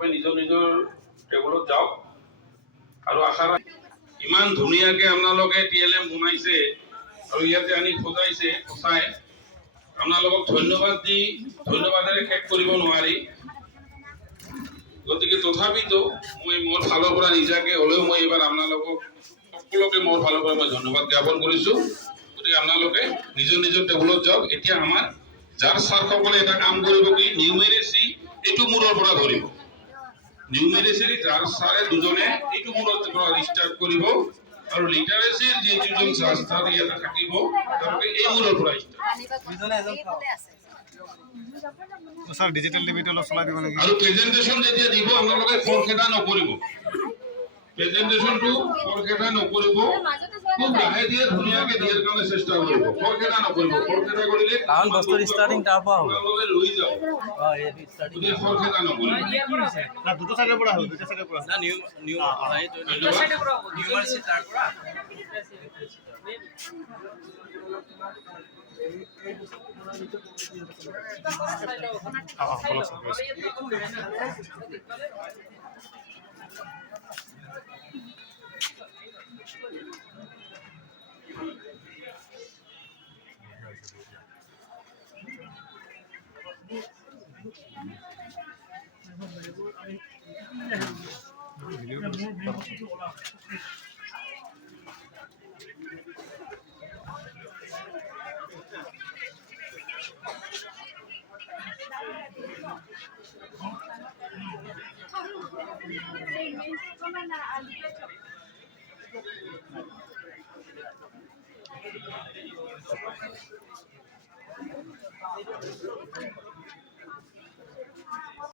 চবে নিজৰ নিজৰ টেবুলত যাওক আৰু আশা ইমান ধুনীয়াকে আপোনালোকে TLM বনাইছে আৰু ইয়াতে আনি সজাইছে সঁচাই আপোনালোকক ধন্যবাদেৰে শেষ কৰিব নোৱাৰি। গতিকে তথাপিতো মই মোৰ ফালৰ পৰা নিজাকে হ'লেও মই এইবাৰ আপোনালোকক সকলোকে মোৰ ফালৰ পৰা মই ধন্যবাদ জ্ঞাপন কৰিছোঁ। গতিকে আপোনালোকে নিজৰ নিজৰ টেবুলত যাওক। এতিয়া আমাৰ যাৰ ছাৰসকলে এটা কাম কৰিব কি নিউমেৰেচি এইটো মূৰৰ পৰা ধৰিব। নিউমেৰেচিৰ যাৰ ছাৰে দুজনে এইটো মূৰৰ পৰা ষ্টাৰ্ট কৰিব আৰু লিটাৰেচিৰ যি দুজন ছাৰ ইয়াতে থাকিব তেওঁলোকে এই মূৰৰ পৰা স্যাৰ ডিজিটাল টিভিটো অলপ চলাই দিব নেকি? আৰু প্ৰেজেন্টেশন যেতিয়া দিব আপোনালোকে খৰখেদা নকৰিব। প্ৰেজেন্টেশনটো খৰখেদা নকৰিব, খুব লাহে ধীৰে ধুনীয়াকে দিয়াৰ কাৰণে চেষ্টা কৰিব। খৰখেদা নকৰিব, খৰখেদা কৰিলে কাৰণ বস্তু ষ্টাৰ্টিং তাৰ পৰা হ'ব। আপোনালোকে লৈ যাওক। এইটো ষ্টাৰ্টিং খৰখেদা নকৰিব। না দুটো সাইডেৰ পৰা হ'ব, দুটো সাইডেৰ পৰা। না নিউ ইউনিভাৰ্চিটি তাৰ পৰা